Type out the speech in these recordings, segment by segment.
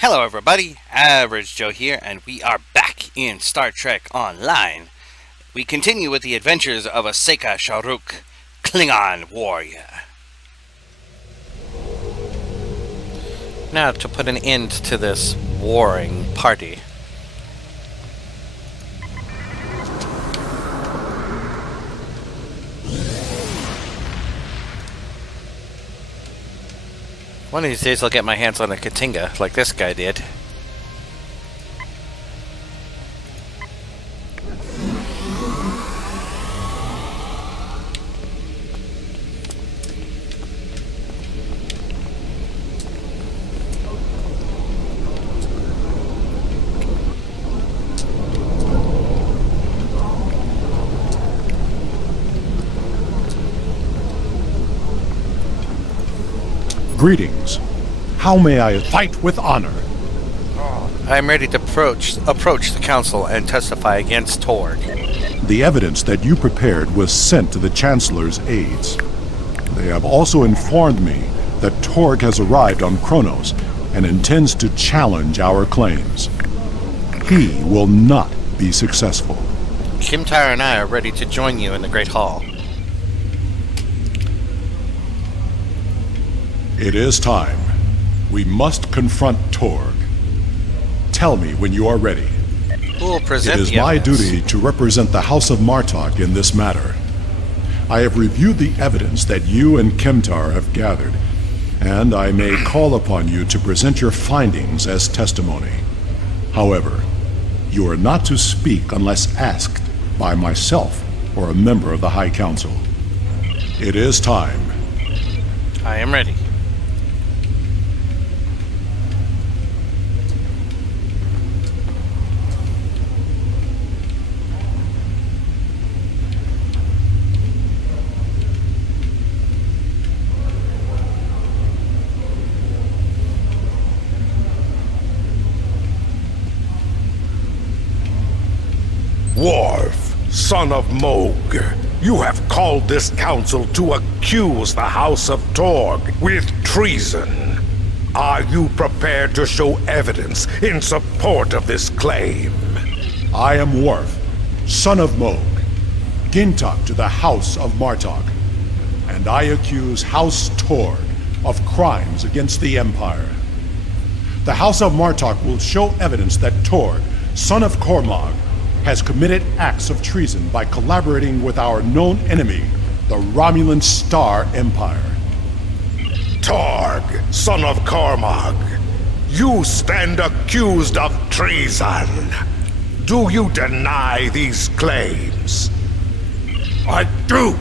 Hello everybody, Average Joe here, and we are back in Star Trek Online. We continue with the adventures of a Seka Sharuk, Klingon warrior. Now to put an end to this warring party. One of these days I'll get my hands on a Katinga, like this guy did. Greetings. How may I fight with honor? I am ready to approach the council and testify against Torg. The evidence that you prepared was sent to the Chancellor's aides. They have also informed me that Torg has arrived on Kronos and intends to challenge our claims. He will not be successful. Kimtar and I are ready to join you in the Great Hall. It is time. We must confront Torg. Tell me when you are ready. Who will present It is the my evidence? duty to represent the House of Martok in this matter. I have reviewed the evidence that you and Kimtar have gathered, and I may call upon you to present your findings as testimony. However, you are not to speak unless asked by myself or a member of the High Council. It is time. I am ready. Worf, son of Moog, you have called this council to accuse the House of Torg with treason. Are you prepared to show evidence in support of this claim? I am Worf, son of Moog, Gintok to the House of Martok, and I accuse House Torg of crimes against the Empire. The House of Martok will show evidence that Torg, son of Kormog, has committed acts of treason by collaborating with our known enemy, the Romulan Star Empire. Torg, son of Kormog, you stand accused of treason. Do you deny these claims? I do,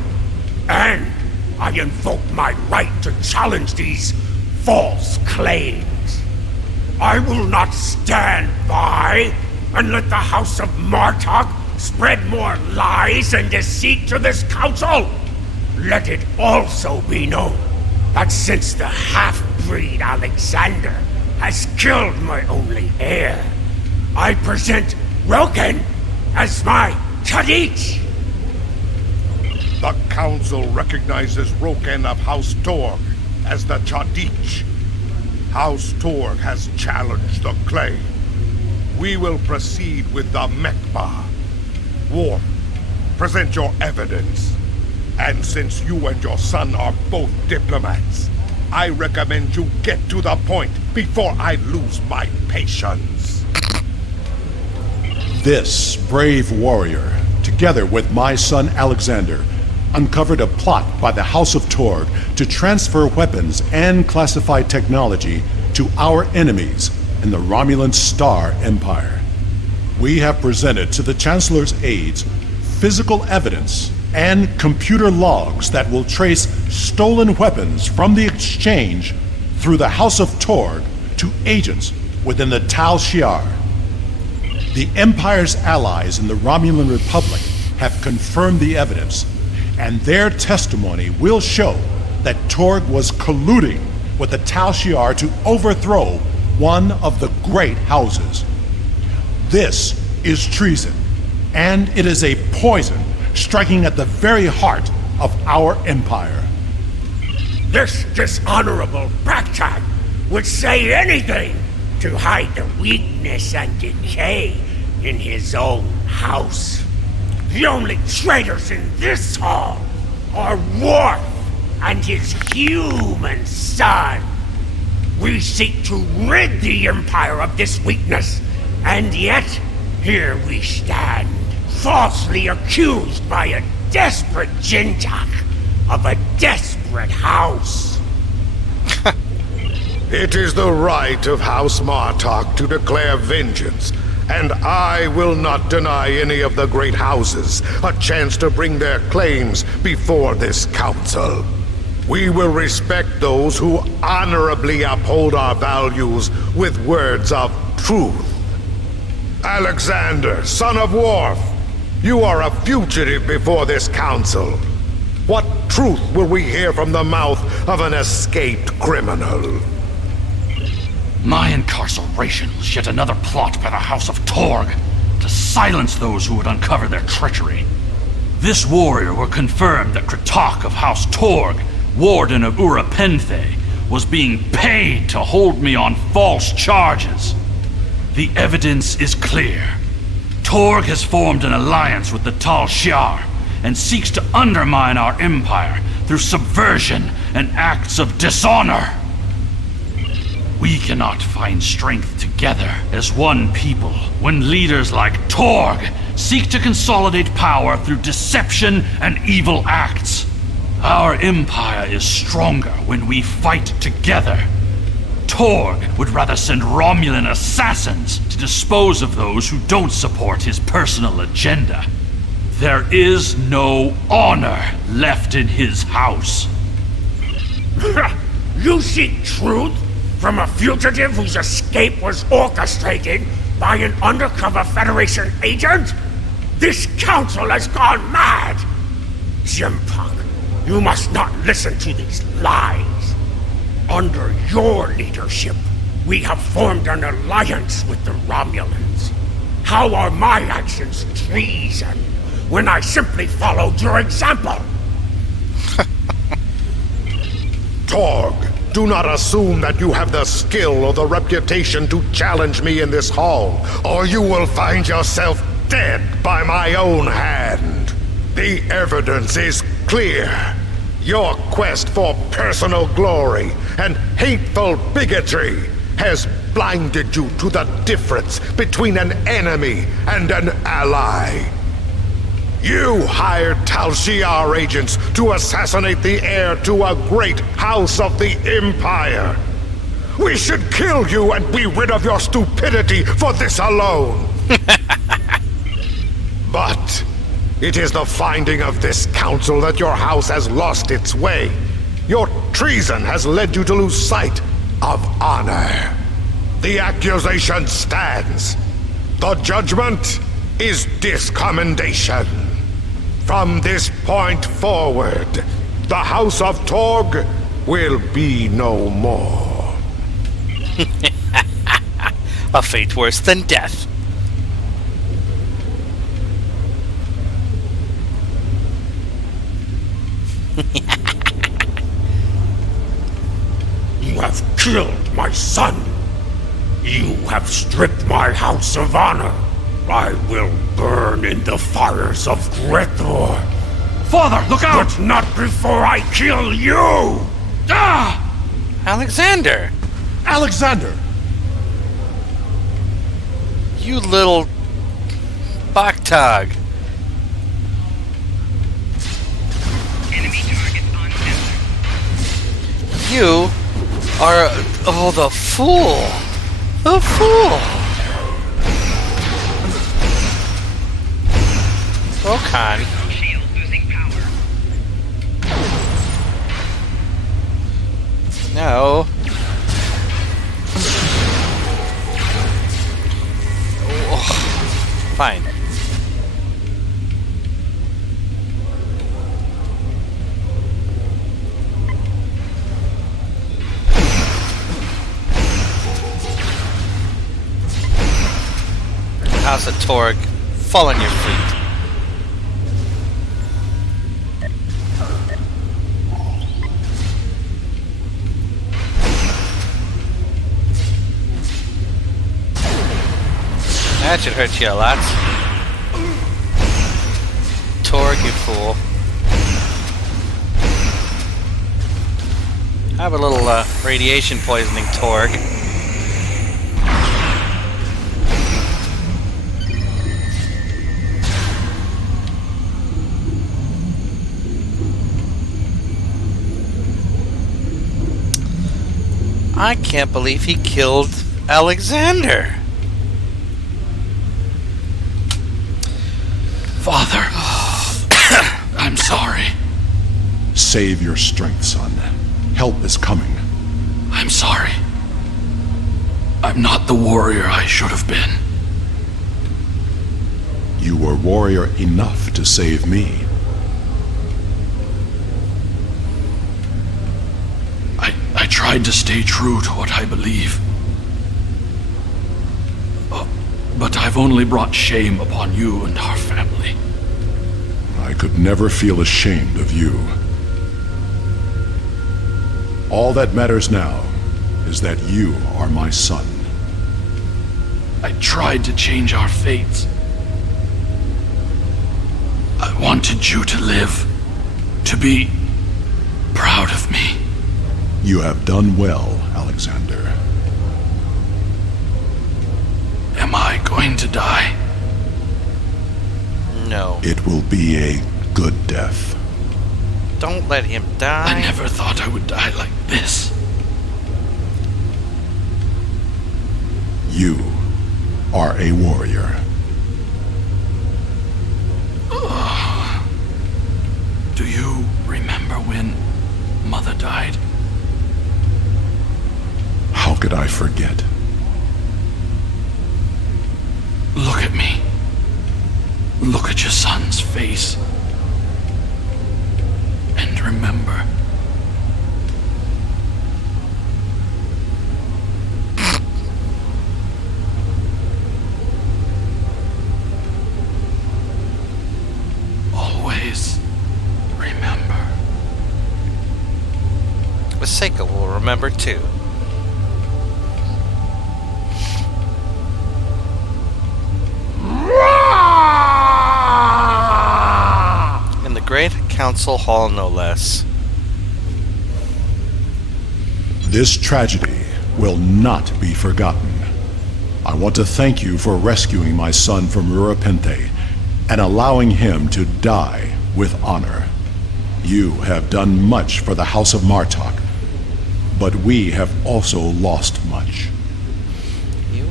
and I invoke my right to challenge these false claims. I will not stand by and let the House of Martok spread more lies and deceit to this council. Let it also be known that since the half-breed Alexander has killed my only heir, I present Roken as my Chadich. The council recognizes Roken of House Torg as the Chadich. House Torg has challenged the claim. We will proceed with the Mekba. Worf, present your evidence. And since you and your son are both diplomats, I recommend you get to the point before I lose my patience. This brave warrior, together with my son Alexander, uncovered a plot by the House of Torg to transfer weapons and classified technology to our enemies in the Romulan Star Empire. We have presented to the Chancellor's aides physical evidence and computer logs that will trace stolen weapons from the exchange through the House of Torg to agents within the Tal Shiar. The Empire's allies in the Romulan Republic have confirmed the evidence, and their testimony will show that Torg was colluding with the Tal Shiar to overthrow one of the great houses. This is treason, and it is a poison striking at the very heart of our empire. This dishonorable Backtag would say anything to hide the weakness and decay in his own house. The only traitors in this hall are Worf and his human son. We seek to rid the Empire of this weakness, and yet here we stand, falsely accused by a desperate Jinjak of a desperate house. It is the right of House Martok to declare vengeance, and I will not deny any of the great houses a chance to bring their claims before this council. We will respect those who honorably uphold our values with words of truth. Alexander, son of Worf, you are a fugitive before this council. What truth will we hear from the mouth of an escaped criminal? My incarceration was yet another plot by the House of Torg to silence those who would uncover their treachery. This warrior will confirm that Kratok of House Torg, Warden of Urapenthe, was being paid to hold me on false charges. The evidence is clear. Torg has formed an alliance with the Tal Shiar and seeks to undermine our empire through subversion and acts of dishonor. We cannot find strength together as one people when leaders like Torg seek to consolidate power through deception and evil acts. Our empire is stronger when we fight together. Torg would rather send Romulan assassins to dispose of those who don't support his personal agenda. There is no honor left in his house. You seek truth from a fugitive whose escape was orchestrated by an undercover Federation agent? This council has gone mad! Jimpok, you must not listen to these lies. Under your leadership, we have formed an alliance with the Romulans. How are my actions treason when I simply followed your example? Torg, do not assume that you have the skill or the reputation to challenge me in this hall, or you will find yourself dead by my own hand. The evidence is clear. Your quest for personal glory and hateful bigotry has blinded you to the difference between an enemy and an ally. You hired Tal Shiar agents to assassinate the heir to a great house of the Empire. We should kill you and be rid of your stupidity for this alone. But it is the finding of this council that your house has lost its way. Your treason has led you to lose sight of honor. The accusation stands. The judgment is discommendation. From this point forward, the House of Torg will be no more. A fate worse than death. You have killed my son. You have stripped my house of honor. I will burn in the fires of Grethor. Father, look out! But not before I kill you! Ah! Alexander! Alexander! You little Baktag. Enemy target on center. You are... Oh, the fool! The fool! Rokan. Shield losing power. No. Oh, fine. House of Torg, fall on your feet. That should hurt you a lot. Torg, you fool. Have a little radiation poisoning, Torg. I can't believe he killed Alexander. Father, I'm sorry. Save your strength, son. Help is coming. I'm sorry. I'm not the warrior I should have been. You were warrior enough to save me. I tried to stay true to what I believe. But I've only brought shame upon you and our family. I could never feel ashamed of you. All that matters now is that you are my son. I tried to change our fates. I wanted you to live, to be proud of me. You have done well, Alexander. Am I going to die? No. It will be a good death. Don't let him die. I never thought I would die like this. You are a warrior. Do you remember when Mother died? How could I forget? Look at me. Look at your son's face. And remember. Always remember. Seika will remember too. In the Great Council Hall, no less. This tragedy will not be forgotten. I want to thank you for rescuing my son from Rurapente and allowing him to die with honor. You have done much for the House of Martok, but we have also lost much.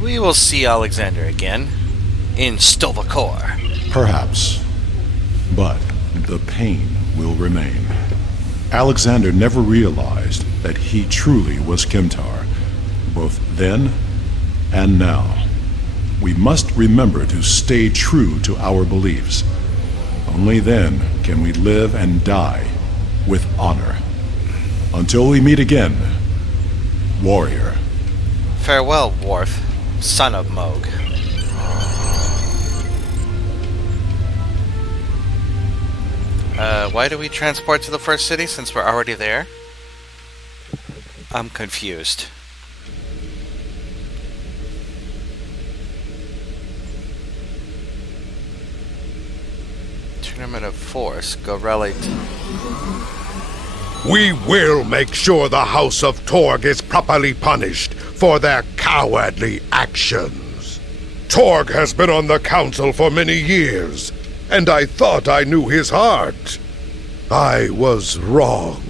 We will see Alexander again in Stovakor. Perhaps, but the pain will remain. Alexander never realized that he truly was Kimtar, both then and now. We must remember to stay true to our beliefs. Only then can we live and die with honor. Until we meet again, warrior. Farewell, Worf, son of Moog. Why do we transport to the first city since we're already there? I'm confused. Tournament of Force, Gorelli. We will make sure the House of Torg is properly punished for their cowardly actions. Torg has been on the council for many years, and I thought I knew his heart. I was wrong.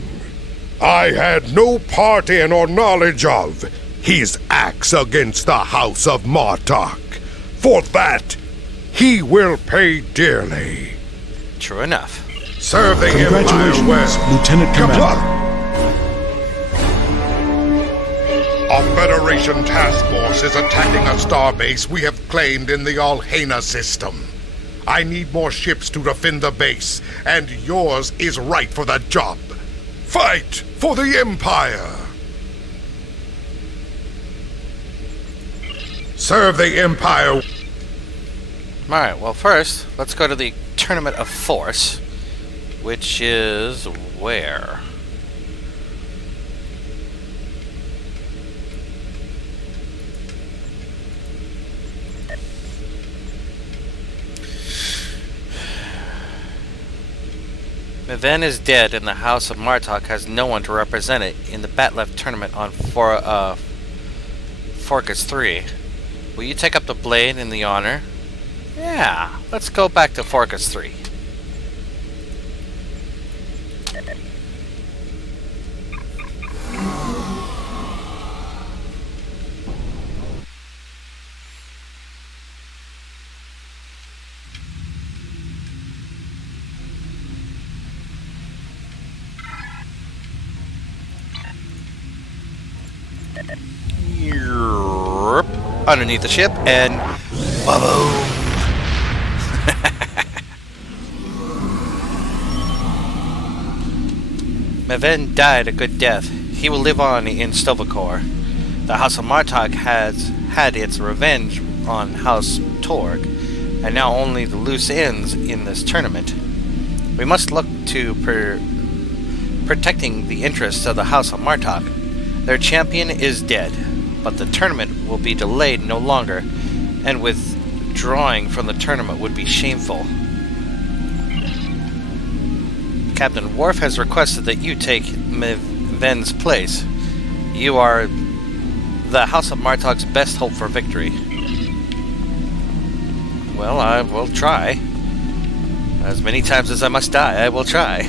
I had no part in or knowledge of his acts against the House of Martok. For that, he will pay dearly. True enough. Serve the Empire Congratulations, well. Lieutenant Commander. A Federation task force is attacking a starbase we have claimed in the Alhena system. I need more ships to defend the base, and yours is right for the job. Fight for the Empire! Serve the Empire! Alright, well first, let's go to the Tournament of Force, which is where? Maven is dead, and the House of Martok has no one to represent it in the Batleth tournament on Forcas 3. Will you take up the blade in the honor? Yeah, let's go back to Forcas 3. Underneath the ship, and boom! Maven died a good death. He will live on in Stovacor. The House of Martok has had its revenge on House Torg, and now only the loose ends in this tournament. We must look to protecting the interests of the House of Martok. Their champion is dead, but the tournament will be delayed no longer, and withdrawing from the tournament would be shameful. Captain Worf has requested that you take Maven's place. You are the House of Martok's best hope for victory. Well, I will try. As many times as I must die, I will try.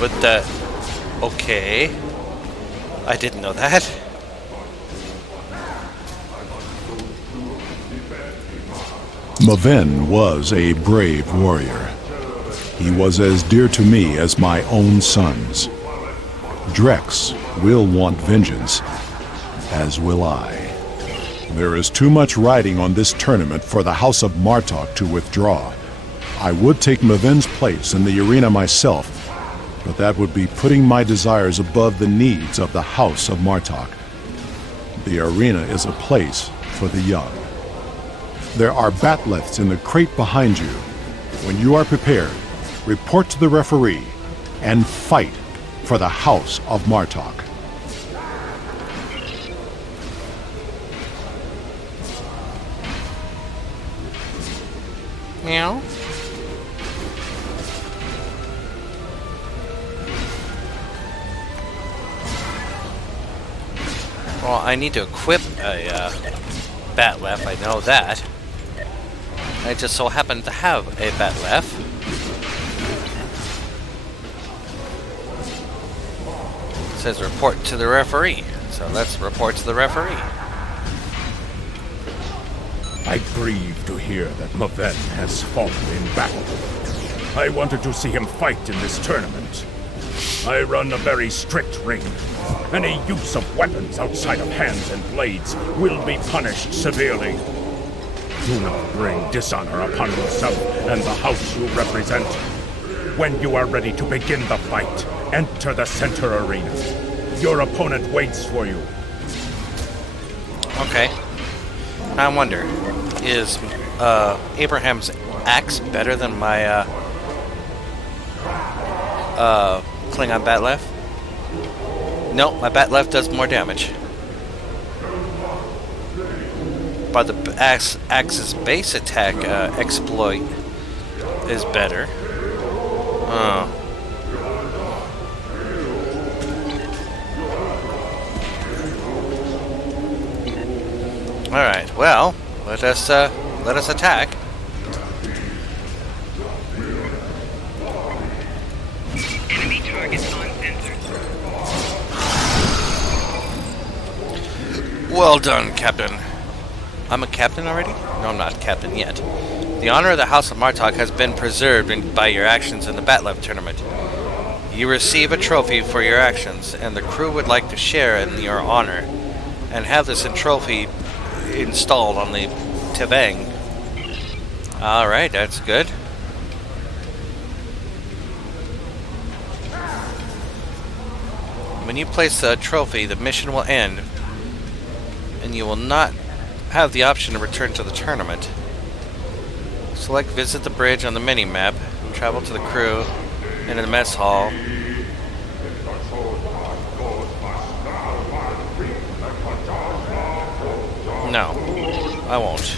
With the... Okay. I didn't know that. Maven was a brave warrior. He was as dear to me as my own sons. Drex will want vengeance, as will I. There is too much riding on this tournament for the House of Martok to withdraw. I would take Maven's place in the arena myself, but that would be putting my desires above the needs of the House of Martok. The arena is a place for the young. There are Batleths in the crate behind you. When you are prepared, report to the referee and fight for the House of Martok. Meow. Well, I need to equip a Batleth, I know that. I just so happen to have a Batleth. It says report to the referee, so let's report to the referee. I grieve to hear that Maven has fallen in battle. I wanted to see him fight in this tournament. I run a very strict ring. Any use of weapons outside of hands and blades will be punished severely. Do not bring dishonor upon yourself and the house you represent. When you are ready to begin the fight, enter the center arena. Your opponent waits for you. Okay. I wonder, is Abraham's axe better than my Klingon Batleth? No, my Batleth does more damage. But the axe's base attack exploit is better. Oh. All right. Well, let us attack. Enemy target uncensored. Well done, Captain. I'm a captain already? No, I'm not captain yet. The honor of the House of Martok has been preserved by your actions in the Batleth tournament. You receive a trophy for your actions, and the crew would like to share in your honor, and have this trophy installed on the Tevang. Alright, that's good. When you place a trophy, the mission will end, and you will not have the option to return to the tournament. Select Visit the Bridge on the mini-map, and travel to the crew and in the mess hall. No, I won't.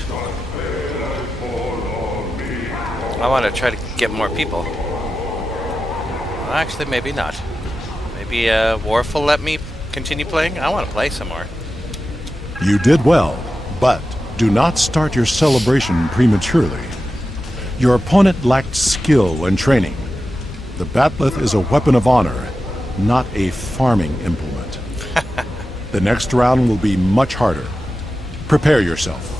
I want to try to get more people. Well, actually, maybe not. Maybe Worf will let me continue playing? I want to play some more. You did well, but do not start your celebration prematurely. Your opponent lacked skill and training. The bat'leth is a weapon of honor, not a farming implement. The next round will be much harder. Prepare yourself.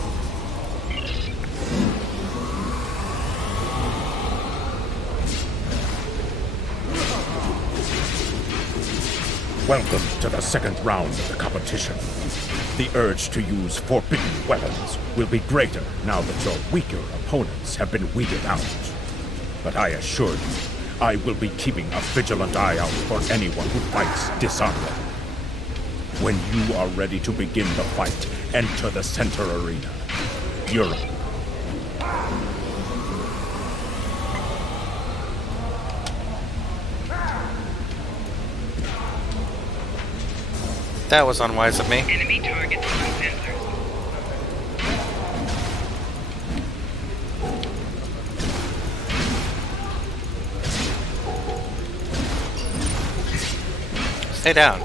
Welcome to the second round of the competition. The urge to use forbidden weapons will be greater now that your weaker opponents have been weeded out. But I assure you, I will be keeping a vigilant eye out for anyone who fights dishonorably. When you are ready to begin the fight, enter the center arena. Europe. That was unwise of me. Enemy targets on sensors. Stay down.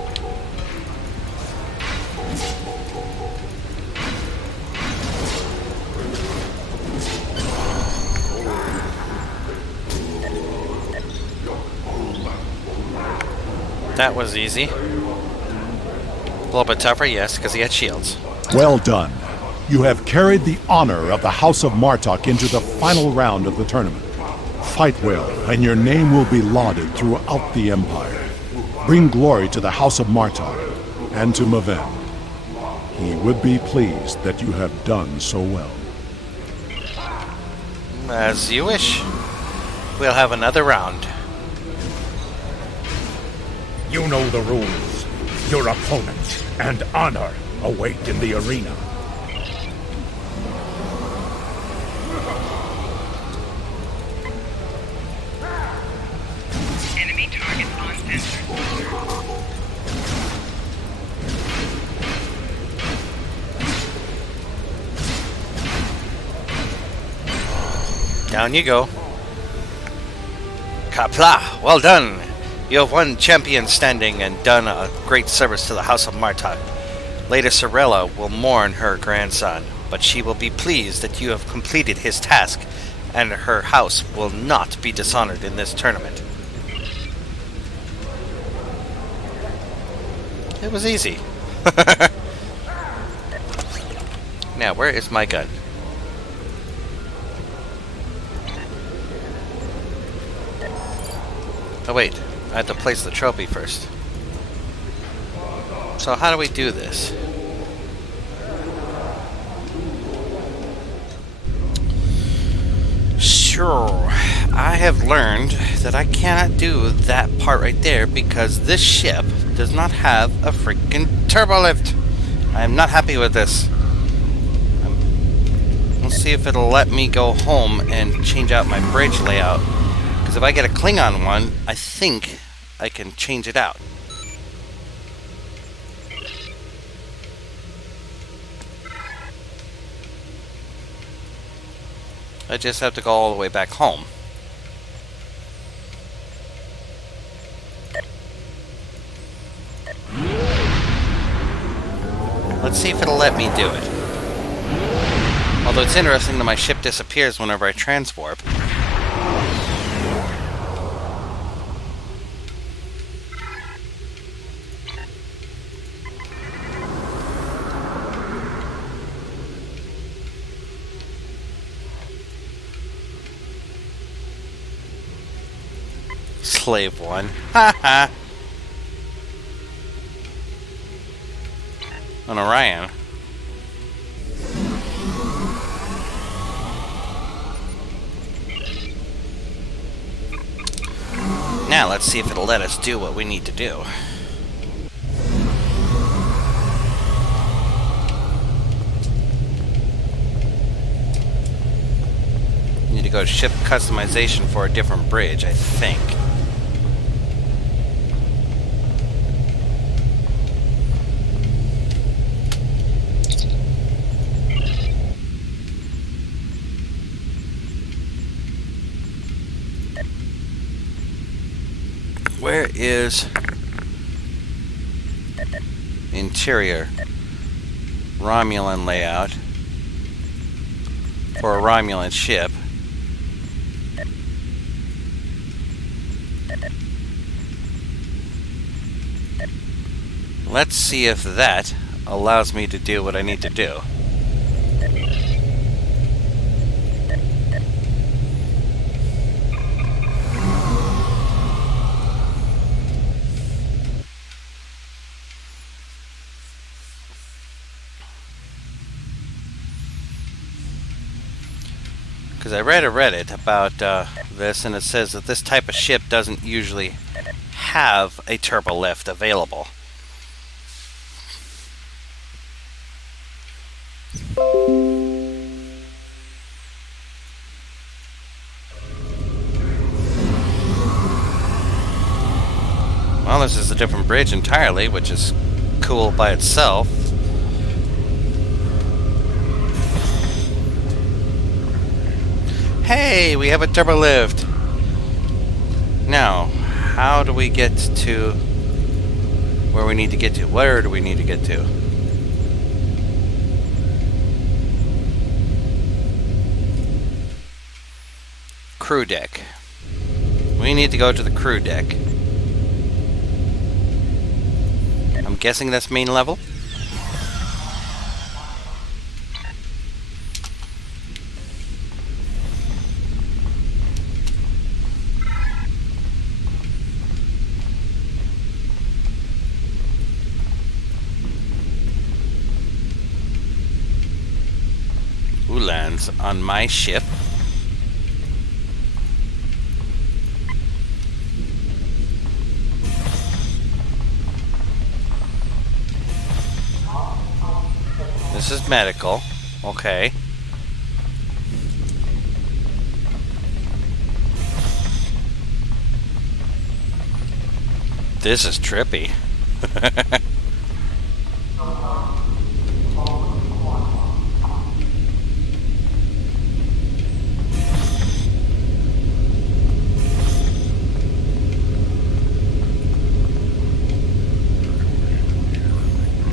That was easy. A little bit tougher, yes, because he had shields. Well done. You have carried the honor of the House of Martok into the final round of the tournament. Fight well, and your name will be lauded throughout the Empire. Bring glory to the House of Martok and to Maven. He would be pleased that you have done so well. As you wish. We'll have another round. You know the rules. Your opponent and honor await in the arena. Enemy targets on sensor. Down you go. Kapla! Well done! You have won champion standing and done a great service to the House of Martok. Lady Sorella will mourn her grandson, but she will be pleased that you have completed his task, and her house will not be dishonored in this tournament. It was easy. Now, where is my gun? Oh wait, I have to place the trophy first. So how do we do this? Sure, I have learned that I cannot do that part right there because this ship does not have a freaking turbo lift. I am not happy with this. Let's see if it'll let me go home and change out my bridge layout. Because if I get a Klingon one, I think I can change it out. I just have to go all the way back home. Let's see if it'll let me do it. Although it's interesting that my ship disappears whenever I transwarp. Slave one. Haha. On Orion. Now let's see if it'll let us do what we need to do. go to ship customization for a different bridge, I think. Where is interior Romulan layout for a Romulan ship? Let's see if that allows me to do what I need to do. Because I read a Reddit about this, and it says that this type of ship doesn't usually have a turbo lift available. Well, this is a different bridge entirely, which is cool by itself. Hey, we have a turbo lift. Now, how do we get to where we need to get to? Where do we need to get to? Crew deck. We need to go to the crew deck. I'm guessing that's main level. Who lands on my ship? This is medical. Okay. This is trippy.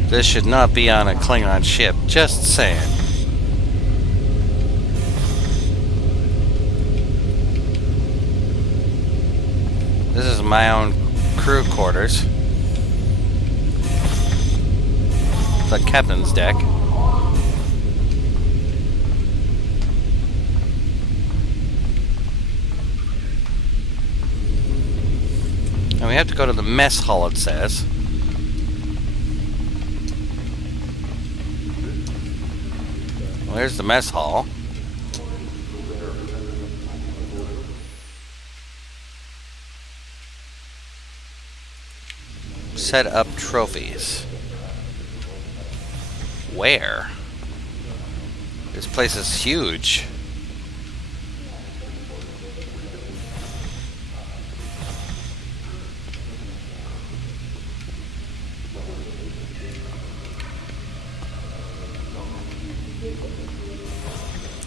This should not be on a Klingon ship, just saying. This is my own crew quarters. The captain's deck. And we have to go to the mess hall, it says. Well, there's the mess hall. Set up trophies. Where? This place is huge.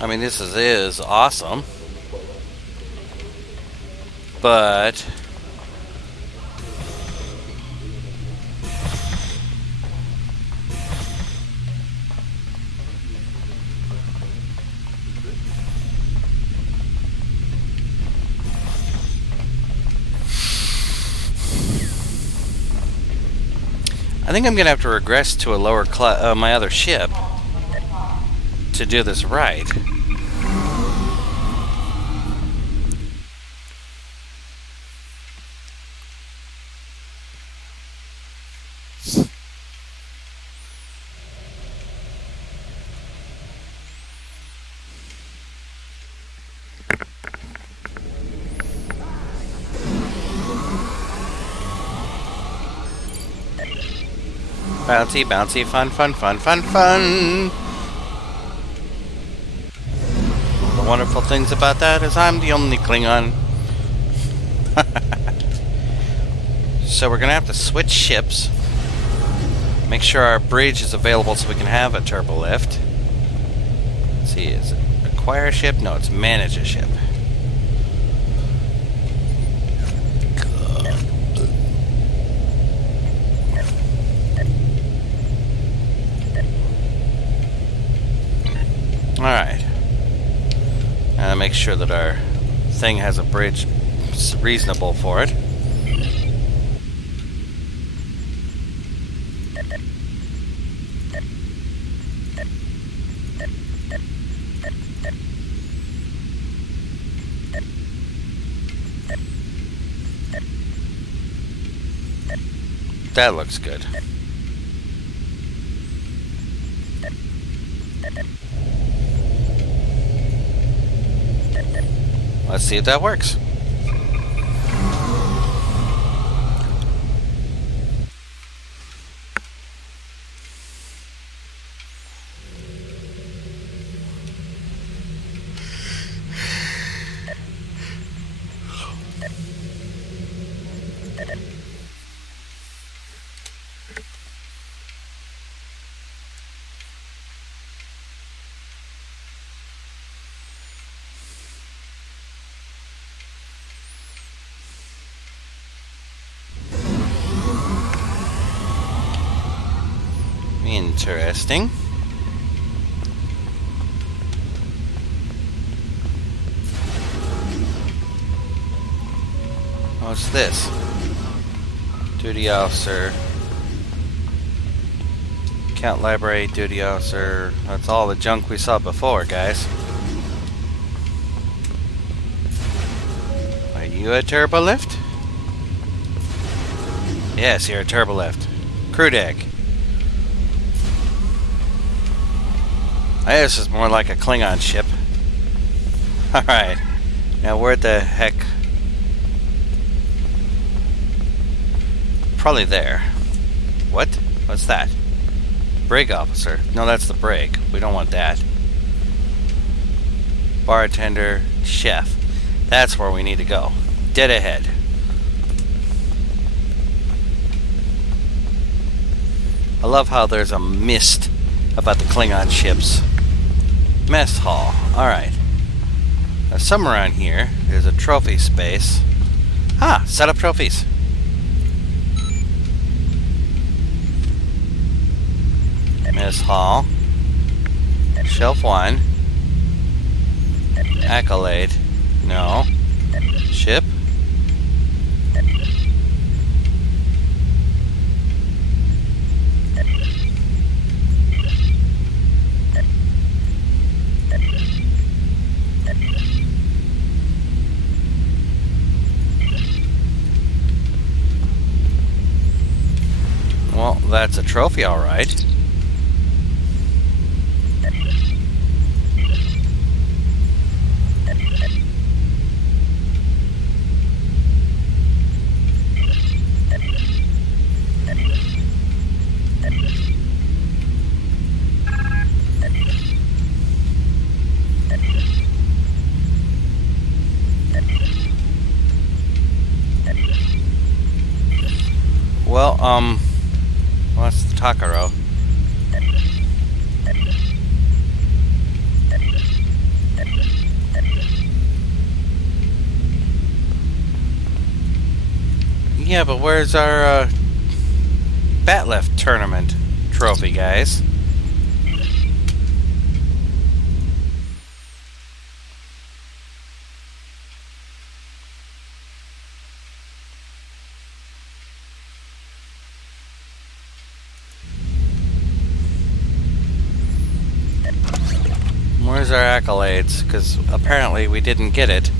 I mean, this is awesome, but I think I'm gonna have to regress to a lower my other ship to do this right. Bouncy, bouncy, fun, fun, fun, fun, fun. wonderful things about that is I'm the only Klingon. So we're gonna have to switch ships. Make sure our bridge is available so we can have a turbo lift. Let's see, is it acquire a ship? No, it's manage a ship. Alright. And make sure that our thing has a bridge reasonable for it. That looks good. Let's see if that works. Interesting. What's this? Duty officer. Account library, duty officer. That's all the junk we saw before, guys. Are you a turbo lift? Yes, you're a turbo lift. Crew deck. This is more like a Klingon ship. Alright. Now where the heck... Probably there. What? What's that? Brig officer. No, that's the brig. We don't want that. Bartender. Chef. That's where we need to go. Dead ahead. I love how there's a mist about the Klingon ships. Mess hall. Alright. Now, somewhere around here, there's a trophy space. Ah! Set up trophies. Mess hall. Shelf 1. Accolade. No. Ship. Well, that's a trophy, all right. Well, what's the Takaro? Yeah, but where's our bat lift tournament trophy, guys? Where's our accolades? Because apparently we didn't get it.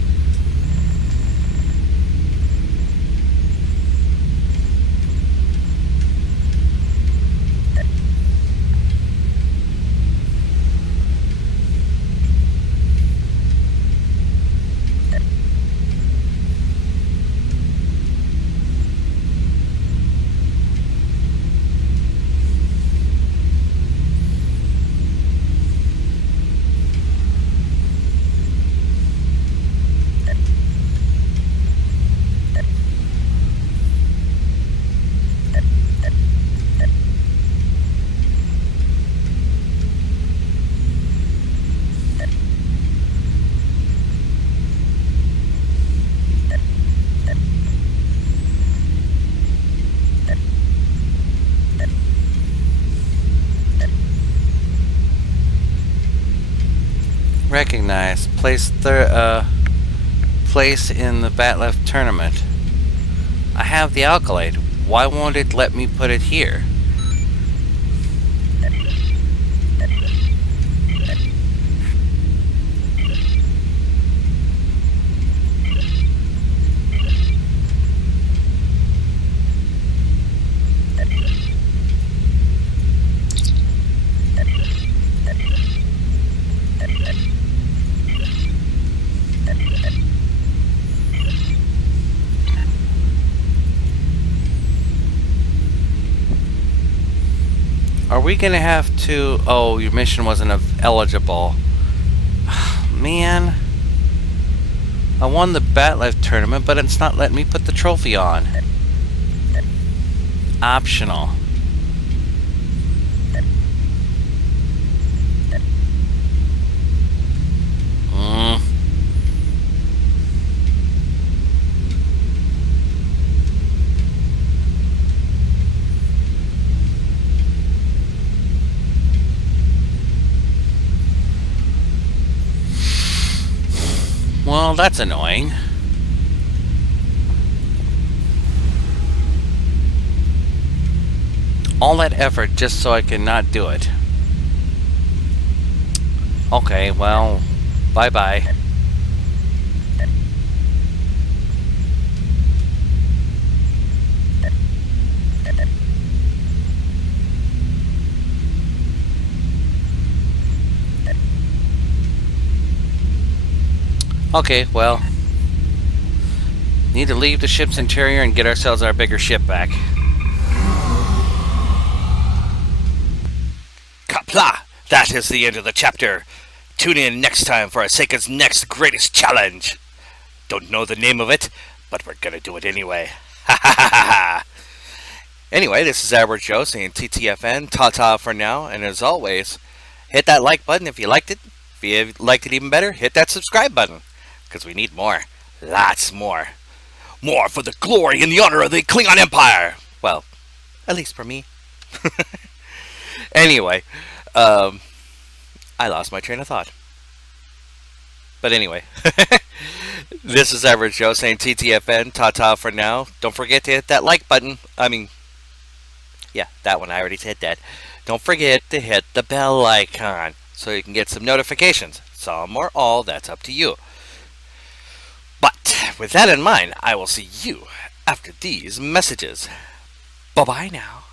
Recognize. Place in the Batlift tournament. I have the Alkalite. Why won't it let me put it here? Are we gonna have to... Oh, your mission wasn't eligible. Man. I won the Batlift tournament, but it's not letting me put the trophy on. Optional. Well, that's annoying. All that effort just so I can not do it. Okay, well, bye-bye. Okay, well, need to leave the ship's interior and get ourselves our bigger ship back. Kapla! That is the end of the chapter. Tune in next time for Aseka's next greatest challenge. Don't know the name of it, but we're gonna do it anyway. Ha ha ha ha! Anyway, this is Albert Joe saying TTFN, ta-ta for now, and as always, hit that like button if you liked it. If you liked it even better, hit that subscribe button. Because we need more. Lots more. More for the glory and the honor of the Klingon Empire! Well, at least for me. Anyway, I lost my train of thought. But anyway, this is Average Joe saying TTFN, ta-ta for now. Don't forget to hit that like button. I mean, yeah, that one, I already said that. Don't forget to hit the bell icon so you can get some notifications. Some or all, that's up to you. But with that in mind, I will see you after these messages. Bye-bye now.